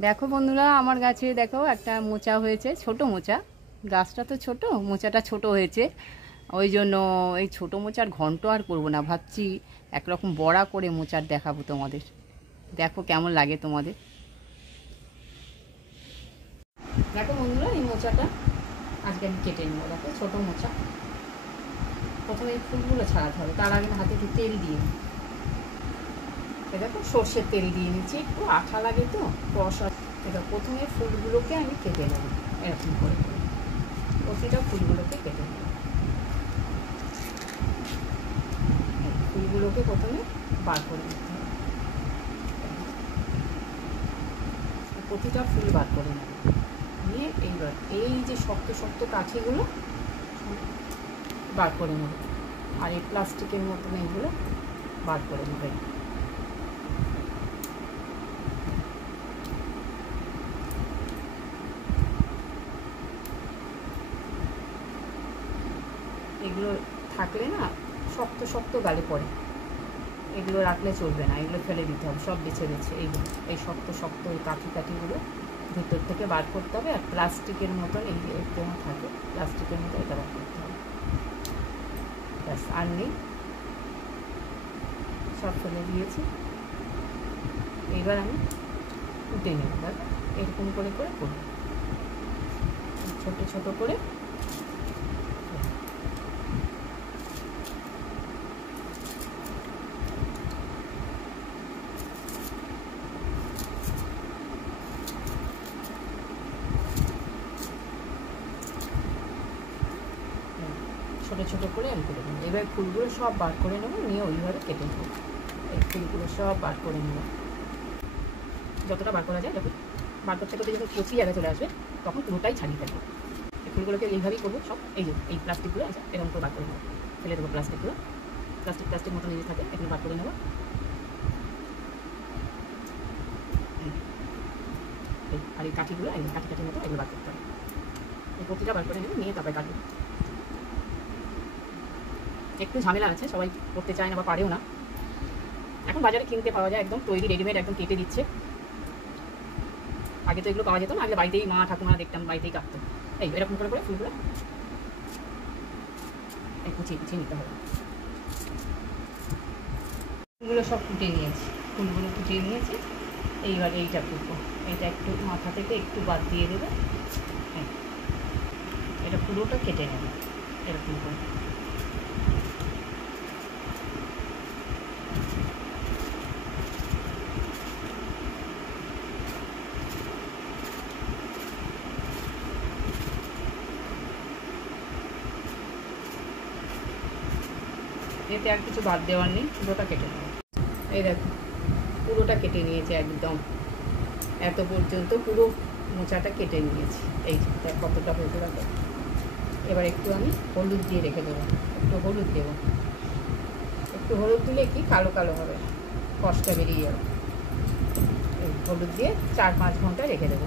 দেখো বন্ধুরা, আমার গাছে দেখো একটা মোচা হয়েছে, ছোট মোচা। গাছটা তো ছোট, মোচাটা ছোট হয়েছে। ওই জন্য এই ছোট মোচার ঘন্ট আর করবো না, ভাবছি একরকম বড়া করে মোচার দেখাবো তোমাদের। দেখো কেমন লাগে তোমাদের। দেখো বন্ধুরা, এই মোচাটা আজকে আমি কেটে নেবো। দেখো ছোট মোচা। প্রথমে এই ফুলগুলো ছাড়াতে হবে, তার আগে হাতে একটু তেল দিয়ে, দেখো সর্ষের তেল দিয়ে নিচ্ছি, একটু আঠা লাগে তো রসা। এটা প্রথমে ফুলগুলোকে আমি কেটে নেব, এরকম করে প্রতিটা ফুলগুলোকে কেটে নেব। ফুলগুলোকে প্রথমে বার করে নিতে হবে, প্রতিটা ফুল বার করে নেব। নিয়ে এইবার এই যে শক্ত শক্ত কাঠিগুলো বার করে নেব, আর এই প্লাস্টিকের মতন এইগুলো বার করে নেবে। এগুলো থাকলে না শক্ত শক্ত গালে পড়ে, এগুলো রাখলে চলবে না, এগুলো ফেলে দিতে হবে সব বেছে বেছে। এইগুলো এই শক্ত শক্ত ওই কাঠিগুলো ভিতর থেকে বার করতে হবে, আর প্লাস্টিকের মতন এই যে যেমন থাকে প্লাস্টিকের মতো এটা বার করতে হবে। ব্যাস, আর নেই, সব ফেলে দিয়েছি। এইবার আমি কুটে নেব। দেখো এরকম করে করে করব, ছোট ছোট করে। ছোটো ছোটো করে আমি কেটে নেব। এবার ফুলগুলো সব বার করে নেবো, নিয়ে ওইভাবে কেটে নেব। এই ফুলগুলো সব বার করে নেব, যতটা বার করা যায়। যখন বার করতে করতে যখন কচি জায়গা চলে আসবে তখন পুরোটাই ছাড়িয়ে ফেলবো। এই ফুলগুলোকে এইভাবেই করবো সব। এই যে এই প্লাস্টিকগুলো আছে এরকম করে বার করে নেবো, ফেলে দেবো প্লাস্টিকগুলো। প্লাস্টিক মতো জিনিস থাকে, এগুলো বার করে নেবো। আর এই কাঠিগুলো এই কাঠির মতো এগুলো বার করতে হবে। এই প্রতিটা বার করে নেবো, নিয়ে তারপরে কাটবো। একটু ঝামেলা আছে, সবাই করতে চায় না বা পারেও না। এখন বাজারে কিনতে পাওয়া যায় একদম তৈরি রেডিমেড, একদম কেটে দিচ্ছে। আগে তো এগুলো পাওয়া যেত না, আগে বাড়িতেই মা ঠাকুমা দেখতাম বাড়িতেই কাটতো। এই এরকম করে করে ফুলগুলো কুচিয়ে কুচিয়ে নিতে হবে। ফুলগুলো সব কুটিয়ে নিয়েছি, ফুলগুলো কুটিয়ে নিয়েছি। এইবার এইটা কুটবো, এটা একটু মাথা থেকে একটু বাদ দিয়ে দেবে। এটা পুরোটা কেটে নেবে এরকম করে। এতে আর কিছু বাদ দেওয়ার নেই, পুরোটা কেটে নেব। এই দেখো পুরোটা কেটে নিয়েছি একদম, এত পর্যন্ত পুরো মোচাটা কেটে নিয়েছি। এই যে কতটা হয়েছে দেখো। এবার একটু আমি হলুদ দিয়ে রেখে দেবো, একটু হলুদ দেবো। একটু হলুদ দিলে কি কালো কালো হবে, কষটা বেরিয়ে যাবে। হলুদ দিয়ে 4-5 ঘন্টা রেখে দেবো,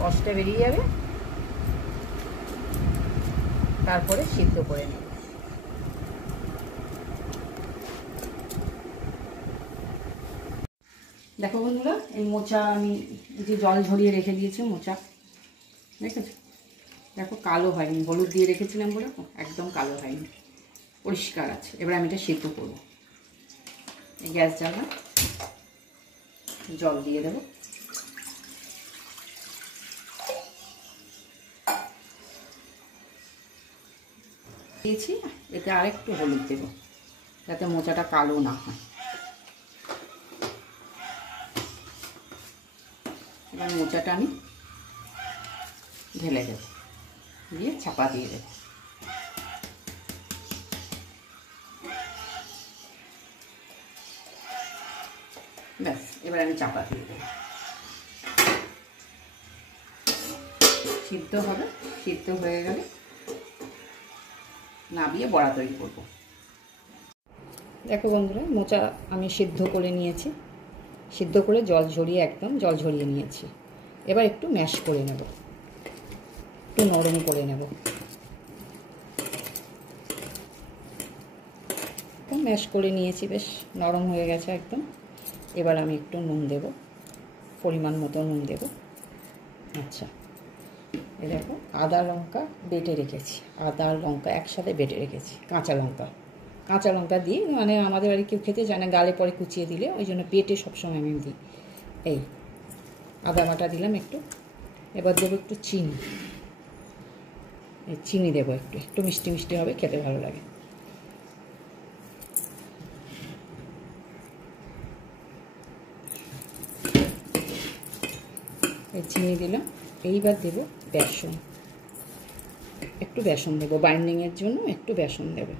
কষটা বেরিয়ে যাবে। তারপরে সিদ্ধ করে নেব। দেখো বন্ধুরা, এই মোচা আমি যে জল ঝরিয়ে রেখে দিয়েছি মোচা, দেখেছো? দেখো কালো হয়নি, হলুদ দিয়ে রেখেছিলাম বলে একদম কালো হয়নি, পরিষ্কার আছে। এবার আমি এটা সিদ্ধ করবো। এই গ্যাস জ্বালা, জল দিয়ে দেবো। দিয়েছি, এতে আরেকটু হলুদ দেবো যাতে মোচাটা কালো না হয়। এবার মোচাটা আমি ঢেলে দেবো, দিয়ে চাপা দিয়ে দেবো। ব্যাস, এবার আমি চাপা দিয়ে দেবো। সিদ্ধ হবে, সিদ্ধ হয়ে গেলে নামিয়ে বড়া তৈরি করবো। দেখো বন্ধুরা, মোচা আমি সিদ্ধ করে নিয়েছি, সিদ্ধ করে জল ঝরিয়ে একদম জল ঝরিয়ে নিয়েছি। এবার একটু ম্যাশ করে নেব, একটু নরম করে নেব। ম্যাশ করে নিয়েছি, বেশ নরম হয়ে গেছে একদম। এবার আমি একটু নুন দেব, পরিমাণ মতো নুন দেবো। আচ্ছা, এ দেখো আদা লঙ্কা বেটে রেখেছি, আদা লঙ্কা একসাথে বেটে রেখেছি, কাঁচা লঙ্কা দিই, মানে আমাদের বাড়ি কেউ খেতে চায় না, গালে পরে কুচিয়ে দিলে, ওই জন্য বেটে সবসময় আমি দিই। এই আদা বাটা দিলাম একটু। এবার দেবো একটু চিনি, চিনি দেবো একটু মিষ্টি মিষ্টি হবে, খেতে ভালো লাগে। এই চিনি দিলাম। এইবার দেবো বেসন, একটু বেসন দেবো বাইন্ডিংয়ের জন্য, একটু বেসন দেবো।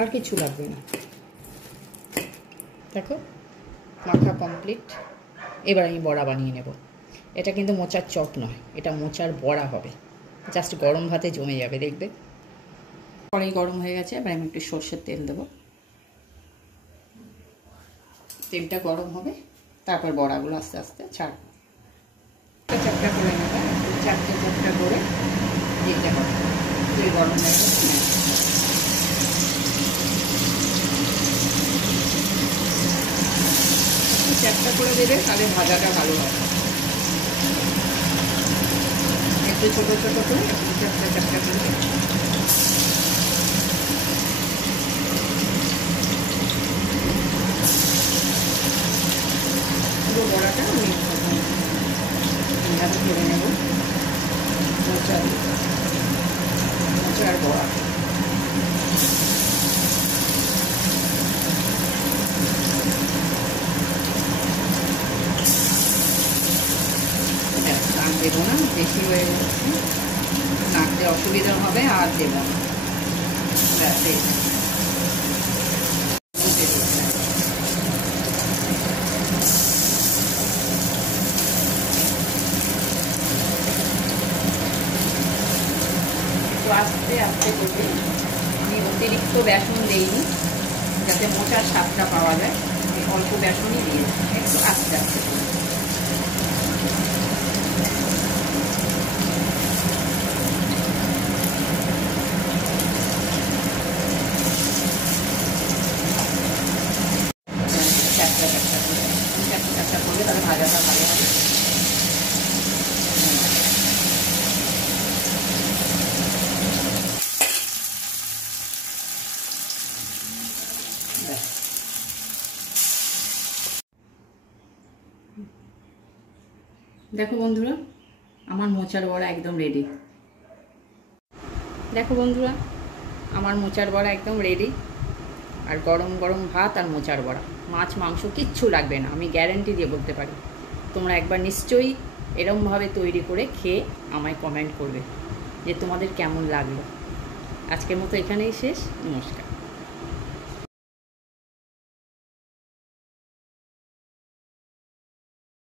আর কিছু লাগবে না। দেখো মাখা কমপ্লিট। এবার আমি বড়া বানিয়ে নেব। এটা কিন্তু মোচার চপ নয়, এটা মোচার বড়া হবে, জাস্ট গরম ভাতে জমে যাবে দেখবে। কড়াই গরম হয়ে গেছে, এবার আমি একটু সর্ষের তেল দেবো। তেলটা গরম হবে, তারপর বড়াগুলো আস্তে আস্তে ছাড়বো। চ্যাপটা করে নেবে, চারটে চ্যাপটা করে দিতে হবে। তেল গরম হয়ে গেছে, চ্যাপটা করে দেবে, তাহলে ভাজাটা ভালো হবে। একটু ছোটো ছোটো করে একটু চ্যাপটা করে দেবে। পুরো বড়াটা আমি এইভাবে ভেবে নেব। মোচার বড়া দেবো না, বেশি হয়ে যাচ্ছে, নাড়তে অসুবিধা হবে, আর দেবো না। একটু আস্তে আস্তে করে, আমি অতিরিক্ত বেসন দিইনি যাতে মোচার স্বাদটা পাওয়া যায়, অল্প বেসনই দিয়েছি, একটু আস্তে আস্তে করে। চ্যাপটা করলে তাহলে ভাজাটা ভালো হবে। দেখো বন্ধুরা, আমার মোচার বড়া একদম রেডি। দেখো বন্ধুরা, আমার মোচার বড়া একদম রেডি। আর গরম গরম ভাত আর মোচার বড়া, মাছ মাংস কিচ্ছু লাগবে না, আমি গ্যারেন্টি দিয়ে বলতে পারি। তোমরা একবার নিশ্চয়ই এরমভাবে তৈরি করে খেয়ে আমায় কমেন্ট করবে যে তোমাদের কেমন লাগলো। আজকের মতো এখানেই শেষ, নমস্কার।